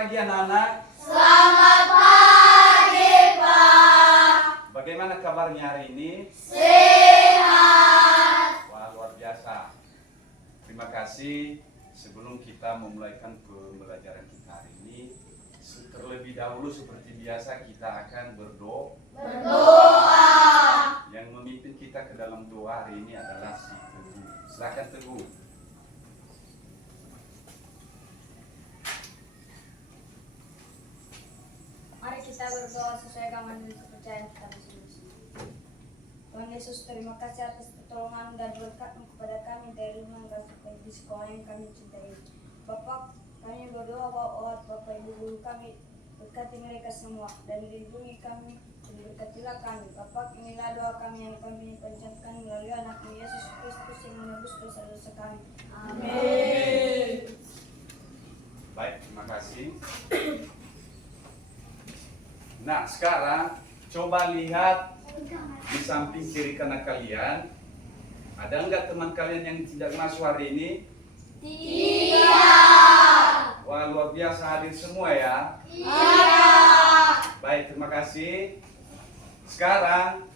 pagi anak-anak. Selamat pagi, Pak. Bagaimana kabarnya hari ini? Sehat. Wah, luar biasa. Terima kasih. Sebelum kita memulaikan pembelajaran kita hari ini, terlebih dahulu seperti biasa kita akan berdoa. Yang memimpin kita ke dalam doa hari ini adalah si Teguh. Silakan Teguh. Mari kita berdoa sesuai dengan kepercayaan kita masing-masing. Tuhan Yesus, terima kasih atas pertolongan dan berkat-Mu kepada kami dari rumah dan di sekolah yang kami cintai. Bapak, kami berdoa bahwa Bapak Ibu guru kami berkati mereka semua dan lindungi kami dan berkatilah kami. Bapak, inilah doa kami yang kami panjatkan melalui anak-Mu Yesus Kristus yang menebus dosa-dosa kami. Amin. Baik, terima kasih. Nah, sekarang coba lihat di samping kiri kanan kalian. Ada enggak teman kalian yang tidak masuk hari ini? Tidak. Wah, luar biasa hadir semua ya. Iya. Baik, terima kasih. Sekarang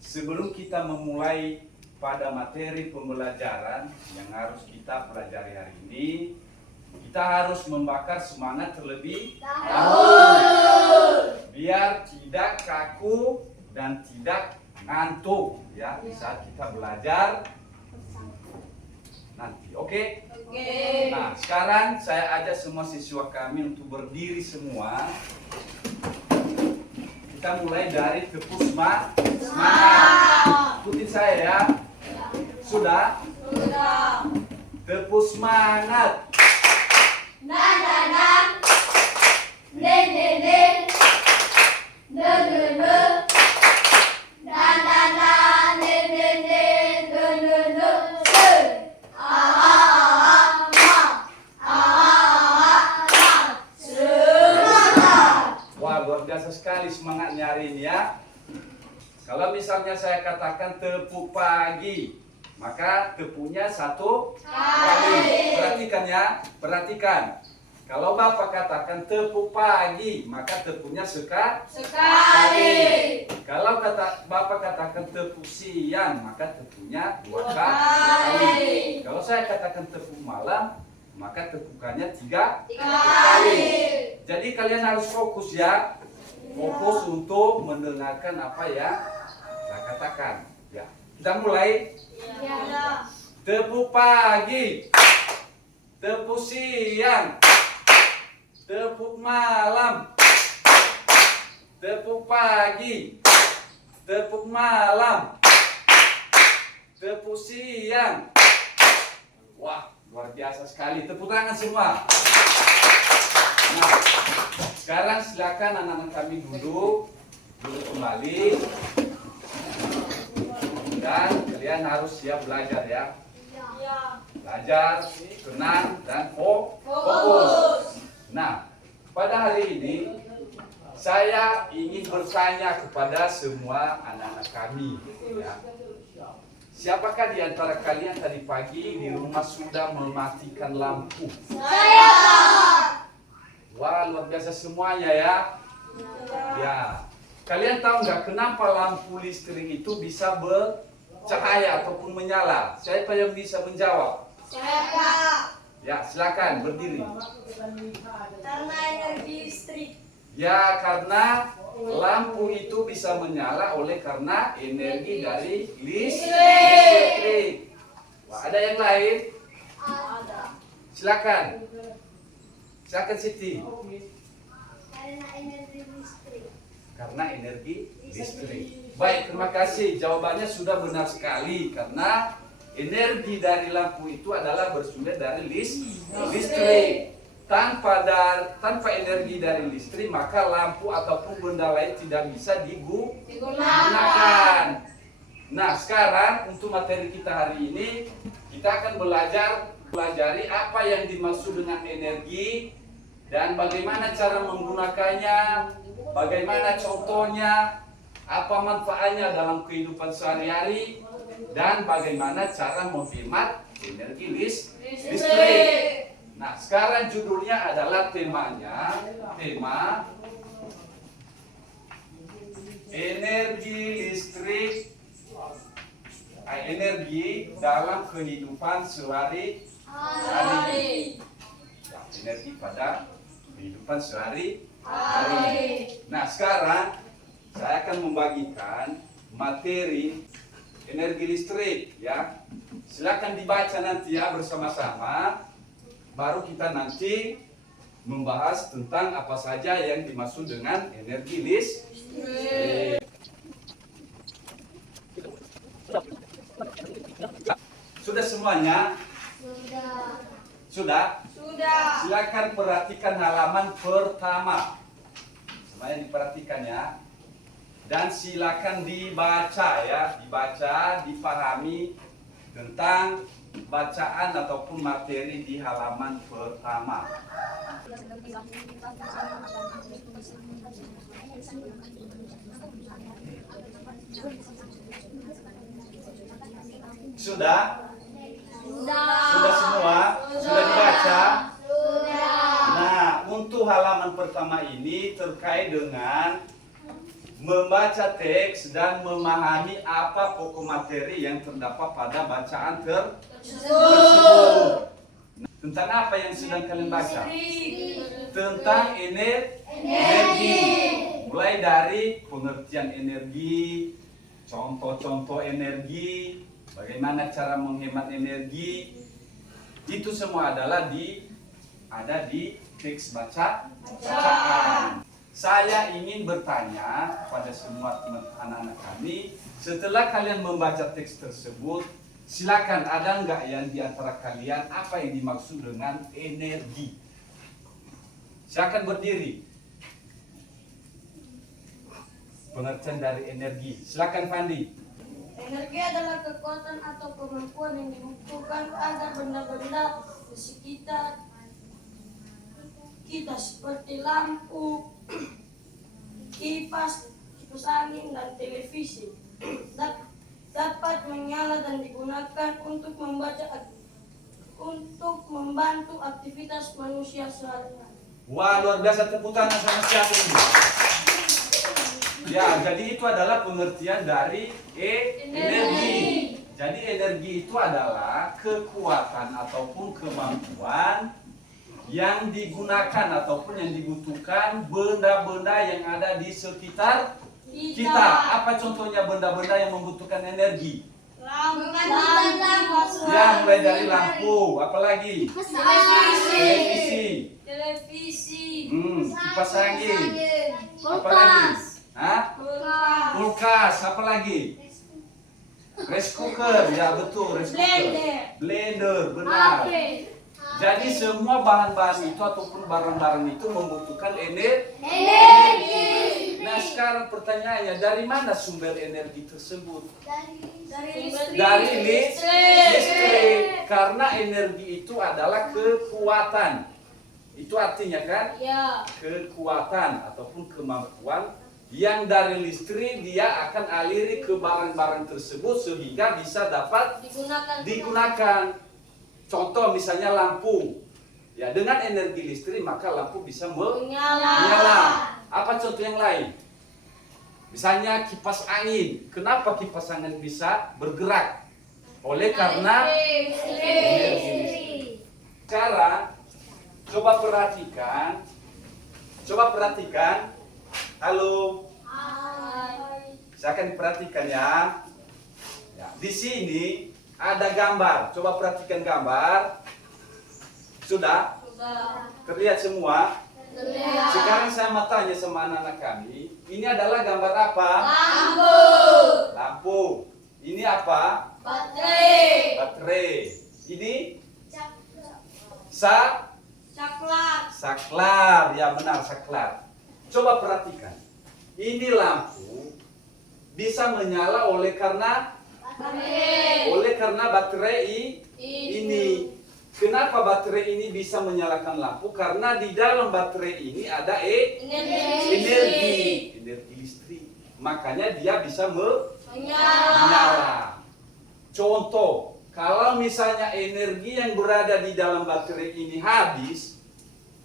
sebelum kita memulai pada materi pembelajaran yang harus kita pelajari hari ini, kita harus membakar semangat terlebih dahulu biar tidak kaku dan tidak ngantuk ya di saat kita belajar nanti. Oke? Oke. Nah, sekarang saya ajak semua siswa kami untuk berdiri semua. Kita mulai dari tepuk semangat. Ikutin saya ya. Sudah? Sudah. Tepuk semangat. Na na na. Ne ne ne. Ne ne ne. Na na na. Ne ne ne. Ne ne ne. Se. Ah ma. Ah ma. Semangat. Wah, luar biasa sekali semangatnya hari ini ya. Kalau misalnya saya katakan tepuk pagi, maka tepuknya satu kali. Perhatikan ya, perhatikan. Kalau Bapak katakan tepuk pagi, maka tepuknya sekali. Kalau Bapak katakan tepuk siang, maka tepuknya dua kali. Kalau saya katakan tepuk malam, maka tepukannya tiga kali. Jadi kalian harus fokus ya. Fokus untuk mendengarkan apa yang saya katakan. Ya, kita mulai. Ya. Tepuk pagi, tepuk siang, tepuk malam, tepuk pagi, tepuk malam, tepuk siang. Wah, luar biasa sekali. Tepuk tangan semua. Nah, sekarang silakan anak-anak kami duduk kembali. Dan kalian harus siap belajar ya. Belajar, tenang, dan fokus. Nah, pada hari ini saya ingin bertanya kepada semua anak-anak kami ya. Siapakah di antara kalian tadi pagi di rumah sudah mematikan lampu? Saya. Wah, luar biasa semuanya ya. Ya. Kalian tahu nggak kenapa lampu listrik itu bisa bercahaya ataupun menyala? Siapa yang bisa menjawab? Saya. Ya, silakan berdiri. Karena energi listrik. Ya, karena lampu itu bisa menyala oleh karena energi dari listrik. Wah, ada yang lain? Ada. Silakan. Silakan Siti. Karena energi listrik. Karena energi listrik. Baik, terima kasih. Jawabannya sudah benar sekali karena energi dari lampu itu adalah bersumber dari listrik. Tanpa energi dari listrik, maka lampu ataupun benda lain tidak bisa digunakan. Nah, sekarang untuk materi kita hari ini, kita akan pelajari apa yang dimaksud dengan energi dan bagaimana cara menggunakannya, bagaimana contohnya, apa manfaatnya dalam kehidupan sehari-hari, dan bagaimana cara menghemat energi listrik. Nah, sekarang judulnya adalah tema energi listrik, energi dalam kehidupan sehari-hari. Ya, energi pada kehidupan sehari-hari. Nah, sekarang saya akan membagikan materi energi listrik, ya. Silakan dibaca nanti ya bersama-sama. Baru kita nanti membahas tentang apa saja yang dimaksud dengan energi listrik. Sudah semuanya? Sudah. Silakan perhatikan halaman pertama. Semuanya diperhatikan ya. Dan silakan dibaca ya, dipahami tentang bacaan ataupun materi di halaman pertama. Sudah? Sudah semua? Sudah dibaca? Nah, untuk halaman pertama ini terkait dengan membaca teks dan memahami apa pokok materi yang terdapat pada bacaan tersebut. Tentang apa yang sedang kalian baca? Tentang energi. Mulai dari pengertian energi, contoh-contoh energi, bagaimana cara menghemat energi. Itu semua adalah ada di teks bacaan. Saya ingin bertanya kepada semua anak-anak kami, setelah kalian membaca teks tersebut, silakan ada nggak yang di antara kalian apa yang dimaksud dengan energi? Silakan berdiri. Pengertian dari energi. Silakan Fandi. Energi adalah kekuatan atau kemampuan yang dibutuhkan agar benda-benda di sekitar kita seperti lampu, kipas angin, dan televisi dapat menyala dan digunakan untuk membantu aktivitas manusia sehari-hari. Wah, luar biasa, tepuk tangan sama siapa ini? Ya, jadi itu adalah pengertian dari energi. Jadi energi itu adalah kekuatan ataupun kemampuan yang digunakan ataupun yang dibutuhkan benda-benda yang ada di sekitar kita. Apa contohnya benda-benda yang membutuhkan energi? Ya, mulai dari lampu, apalagi? Televisi, kipas angin, apalagi? Kulkas, apalagi? Rice cooker, ya betul, rice cooker. Blender, benar. Jadi semua bahan-bahan itu ataupun barang-barang itu membutuhkan energi. Nah, sekarang pertanyaannya, dari mana sumber energi tersebut? Dari listrik. Karena energi itu adalah kekuatan. Itu artinya kan? Ya. Kekuatan ataupun kemampuan yang dari listrik dia akan aliri ke barang-barang tersebut sehingga bisa dapat digunakan. Contoh misalnya lampu, ya dengan energi listrik maka lampu bisa menyala. Apa contoh yang lain? Misalnya kipas angin. Kenapa kipas angin bisa bergerak? Oleh karena energi listrik. Sekarang coba perhatikan. Halo. Saya akan perhatikan ya. Di sini ada gambar. Coba perhatikan gambar. Sudah? Terlihat semua? Terlihat. Sekarang saya mau tanya sama anak-anak kami. Ini adalah gambar apa? Lampu. Ini apa? Baterai. Ini? Saklar. Ya benar, saklar. Coba perhatikan. Ini lampu bisa menyala oleh karena baterai ini. Kenapa baterai ini bisa menyalakan lampu? Karena di dalam baterai ini ada energi listrik. Makanya dia bisa menyala. Contoh, Kalau misalnya energi yang berada di dalam baterai ini habis,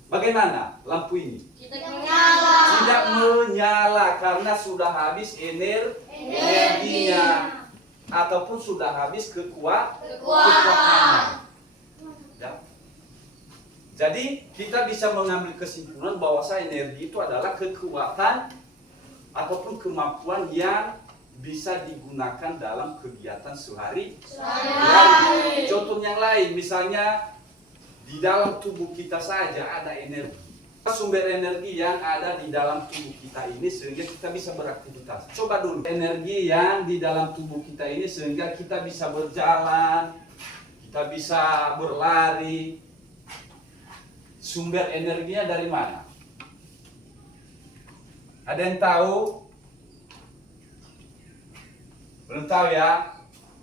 bagaimana lampu ini? Tidak menyala. Tidak menyala karena sudah habis energinya ataupun sudah habis kekuatannya. Ya. Jadi kita bisa mengambil kesimpulan bahwa energi itu adalah kekuatan ataupun kemampuan yang bisa digunakan dalam kegiatan sehari-hari. Contoh yang lain, misalnya di dalam tubuh kita saja ada energi. Sumber energi yang ada di dalam tubuh kita ini sehingga kita bisa beraktivitas. Coba dulu, energi yang di dalam tubuh kita ini sehingga kita bisa berjalan, kita bisa berlari. Sumber energinya dari mana? Ada yang tahu? Belum tahu ya?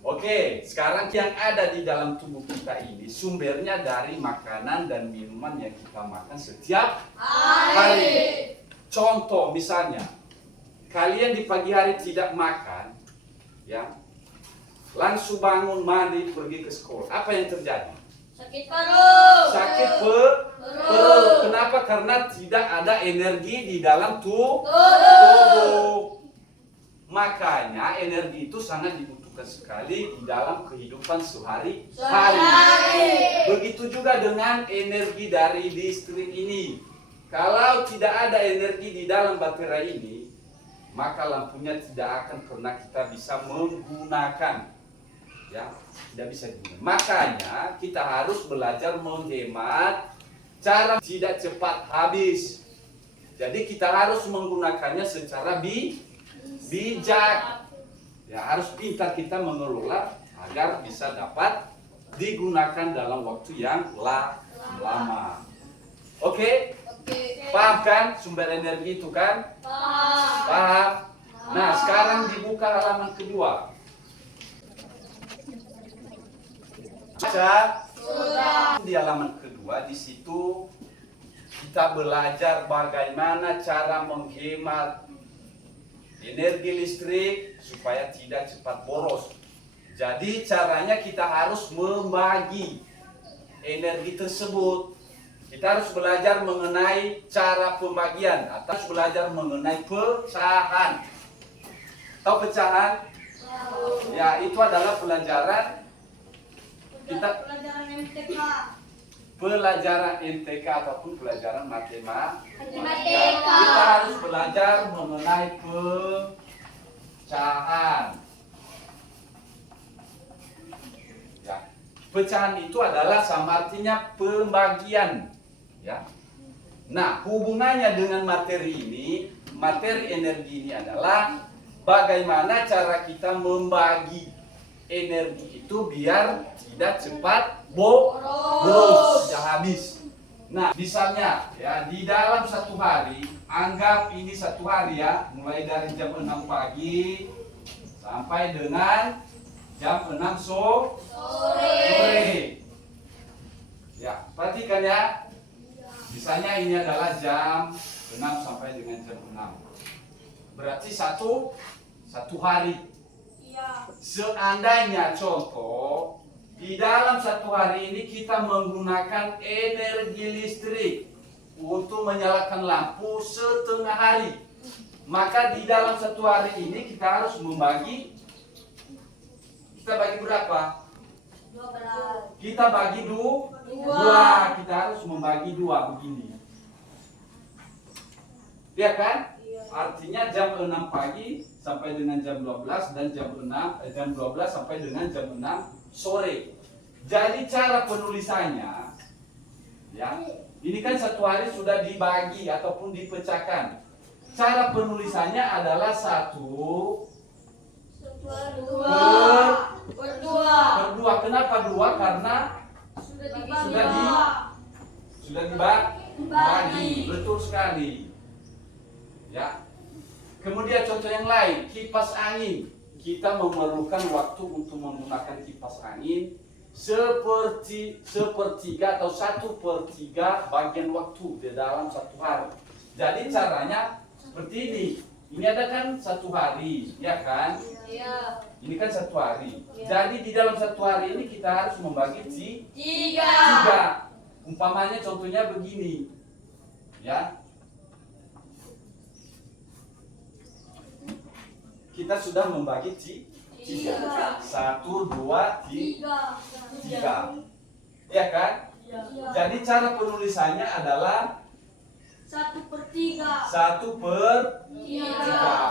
Oke, sekarang yang ada di dalam tubuh kita ini sumbernya dari makanan dan minuman yang kita makan setiap hari. Contoh misalnya, kalian di pagi hari tidak makan, ya, langsung bangun mandi pergi ke sekolah. Apa yang terjadi? Sakit perut. Sakit perut. Kenapa? Karena tidak ada energi di dalam tubuh. Makanya energi itu sangat dibutuhkan sekali di dalam kehidupan sehari-hari. Begitu juga dengan energi dari listrik ini. Kalau tidak ada energi di dalam baterai ini, maka lampunya tidak akan pernah kita bisa menggunakan. Ya, tidak bisa digunakan. Makanya kita harus belajar menghemat cara tidak cepat habis. Jadi kita harus menggunakannya secara bijak. Ya, harus pintar kita mengelola agar bisa dapat digunakan dalam waktu yang lama. Oke? Paham kan sumber energi itu kan? Paham? Nah, sekarang dibuka halaman kedua. Di halaman kedua, di situ kita belajar bagaimana cara menghemat energi listrik supaya tidak cepat boros. Jadi caranya kita harus membagi energi tersebut. Kita harus belajar mengenai cara pembagian atau belajar mengenai pecahan. Tahu pecahan? Ya, itu adalah pelajaran pelajaran MTK ataupun pelajaran matematika. Kita harus belajar mengenai pecahan. Ya. Pecahan itu adalah sama artinya pembagian. Ya. Nah, hubungannya dengan materi ini, materi energi ini adalah bagaimana cara kita membagi energi itu biar tidak cepat boros, tidak habis. Nah, misalnya ya di dalam satu hari, anggap ini satu hari ya, mulai dari jam 6 pagi sampai dengan jam 6 sore. Ya, perhatikan ya. Misalnya ini adalah jam 6 sampai dengan jam 6. Berarti satu hari. Seandainya contoh di dalam satu hari ini kita menggunakan energi listrik untuk menyalakan lampu setengah hari, maka di dalam satu hari ini kita harus membagi. Kita bagi berapa? 12. Kita bagi dua. Kita harus membagi dua begini. Ya kan? Artinya jam 6 pagi sampai dengan jam 12 dan jam 12 sampai dengan jam 6 sore. Jadi cara penulisannya ya, ini kan satu hari sudah dibagi ataupun dipecahkan. Cara penulisannya adalah 1 per 2. Kenapa 2? Karena sudah dibagi. Betul sekali. Ya. Kemudian contoh yang lain, kipas angin. Kita memerlukan waktu untuk menggunakan kipas angin sepertiga atau 1/3 bagian waktu di dalam satu hari. Jadi caranya seperti ini. Ini ada kan satu hari, ya kan? Iya. Ini kan 1 hari. Jadi di dalam 1 hari ini kita harus membagi Tiga. 3. Umpamanya contohnya begini. Ya. Kita sudah membagi 3. 1, 2, 3. Ya kan? Jadi cara penulisannya adalah 1/3. 1/3.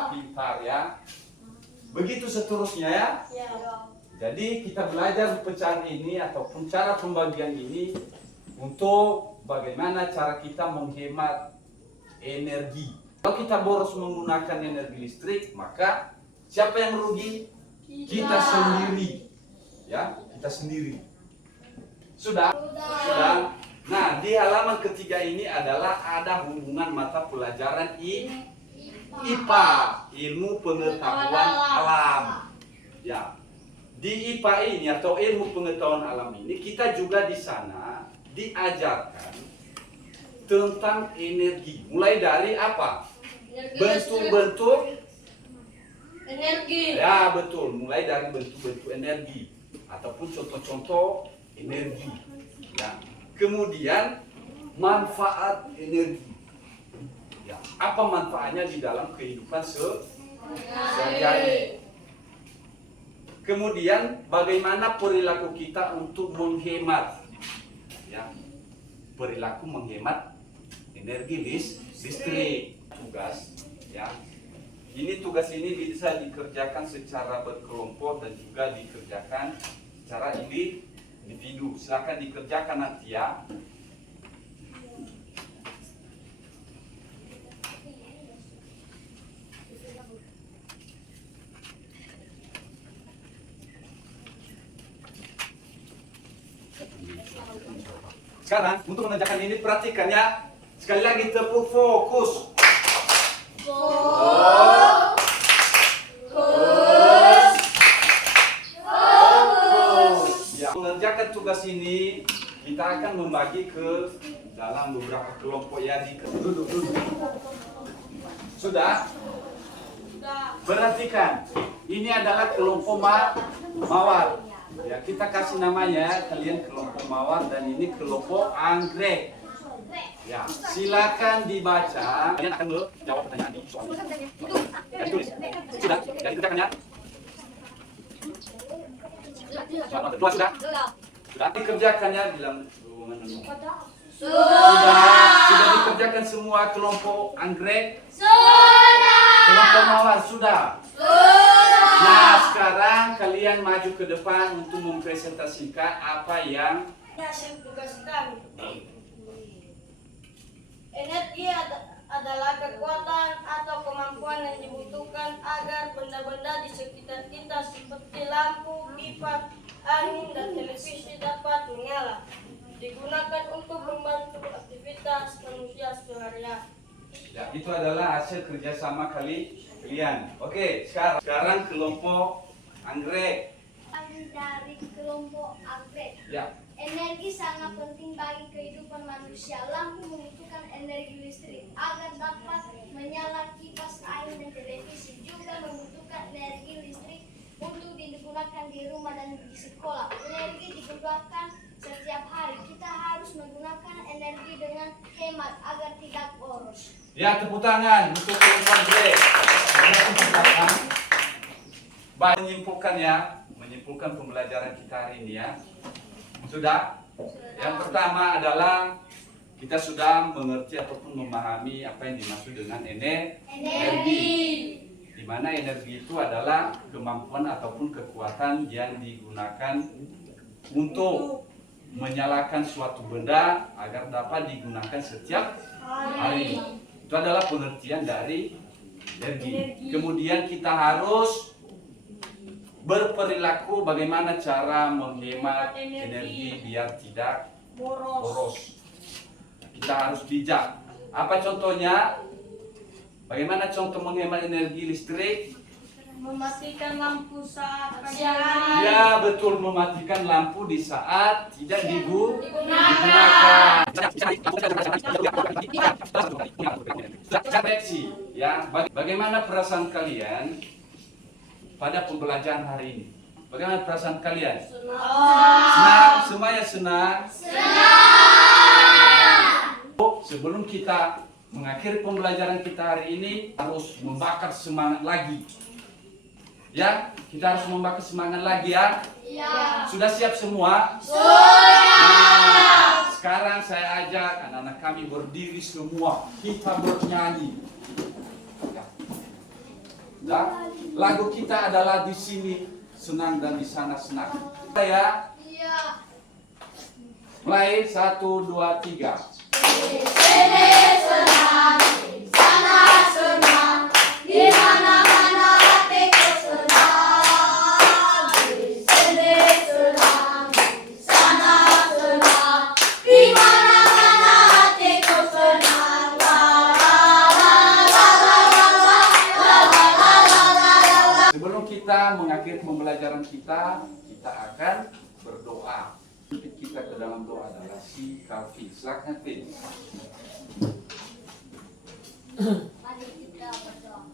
Pintar ya. Begitu seterusnya ya. Jadi kita belajar pecahan ini ataupun cara pembagian ini untuk bagaimana cara kita menghemat energi. Kalau kita boros menggunakan energi listrik, maka siapa yang merugi? Kita sendiri. Ya, kita sendiri. Sudah? Sudah. Nah, di halaman ketiga ini adalah ada hubungan mata pelajaran IPA, ilmu pengetahuan alam. Ya. Di IPA ini atau ilmu pengetahuan alam ini kita juga di sana diajarkan tentang energi. Mulai dari apa? Bentuk-bentuk energi. ya betul, mulai dari bentuk-bentuk energi ataupun contoh-contoh energi. Ya. Kemudian manfaat energi. Ya, apa manfaatnya di dalam kehidupan sehari-hari? Kemudian bagaimana perilaku kita untuk menghemat, ya, perilaku menghemat energi listrik. Tugas, ya, tugas ini bisa dikerjakan secara berkelompok dan juga dikerjakan secara individu. Silakan dikerjakan nanti ya. Sekarang untuk mengerjakan ini perhatikan ya. Sekali lagi tepuk fokus. Ya, mengerjakan tugas ini kita akan membagi ke dalam beberapa kelompok ya. Duduk. Sudah? Perhatikan. Ini adalah kelompok mawar. Ya, kita kasih namanya kalian kelompok mawar dan ini kelompok anggrek. Ya, silakan dibaca. Kalian akan menjawab pertanyaan di soal ini. Dan tulis. Sudah? Jadi kerjakan ya. Kedua sudah? Sudah dikerjakan ya dalam sudah dikerjakan semua kelompok anggrek? Kelompok mawar sudah? Nah, sekarang kalian maju ke depan untuk mempresentasikan apa yang Hasil tugas kami. Energi adalah kekuatan atau kemampuan yang dibutuhkan agar benda-benda di sekitar kita seperti lampu, pipa, angin, dan televisi dapat menyala. Digunakan untuk membantu aktivitas manusia sehari-hari. ya, itu adalah hasil kerjasama kalian. Oke, sekarang kelompok anggrek. Dari kelompok anggrek. Ya. Energi sangat penting bagi kehidupan manusia. Lampu membutuhkan energi listrik agar dapat menyala, kipas angin dan televisi juga membutuhkan energi listrik untuk digunakan di rumah dan di sekolah. Energi digunakan setiap hari. Kita harus menggunakan energi dengan hemat agar tidak boros. Ya, tepuk tangan untuk kelompok anggrek. Baik, menyimpulkan pembelajaran kita hari ini ya. Sudah? Yang pertama adalah kita sudah mengerti ataupun memahami apa yang dimaksud dengan energi. Di mana energi itu adalah kemampuan ataupun kekuatan yang digunakan untuk menyalakan suatu benda agar dapat digunakan setiap hari. Itu adalah pengertian dari energi. Kemudian kita harus berperilaku bagaimana cara menghemat energi biar tidak boros. Kita harus bijak. Apa contohnya? Bagaimana contoh menghemat energi listrik? Mematikan lampu saat pagi hari. Ya betul, mematikan lampu di saat tidak digunakan. Koreksi, ya. Bagaimana perasaan kalian pada pembelajaran hari ini. Bagaimana perasaan kalian? Senang? Semuanya senang? Sebelum kita mengakhiri pembelajaran kita hari ini, harus membakar semangat lagi. Ya, kita harus membakar semangat lagi ya. Sudah siap semua? Nah, sekarang saya ajak anak-anak kami berdiri semua. Kita bernyanyi. Nah, lagu kita adalah di sini senang dan di sana senang. Ya. Mulai 1, 2, 3. Di sini senang, di sana senang, di mana-mana hatiku senang. Di sini senang, di sana senang, di mana-mana hatiku senang. La la la la la la la la la la la. Sebelum kita mengakhiri pembelajaran kita akan berdoa. Kita ke dalam doa adalah si Calvin. Silakan Vin. Mari kita berdoa.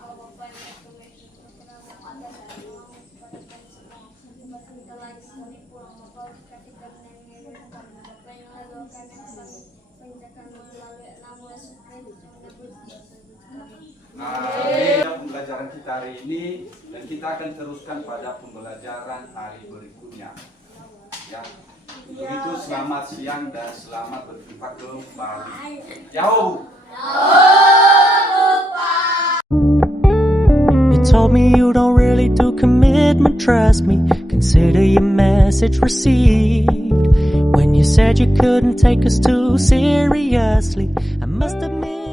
Allah Bapa yang Maha Kuasa, berterima kasih kepada kami semua. Bahkan telah kami pulang Bapa ketika menyanyikan kami. Bapa yang lalu kami penjagaan melalui nama Yesus Kristus yang menebus dosa-dosa kami. Amin. Pembelajaran kita hari ini dan kita akan teruskan pada pembelajaran hari berikutnya. Ya. Begitu selamat siang dan selamat berjumpa kembali. Yahoo. You told me you don't really do commitment, trust me. Consider your message received. When you said you couldn't take us too seriously, I must admit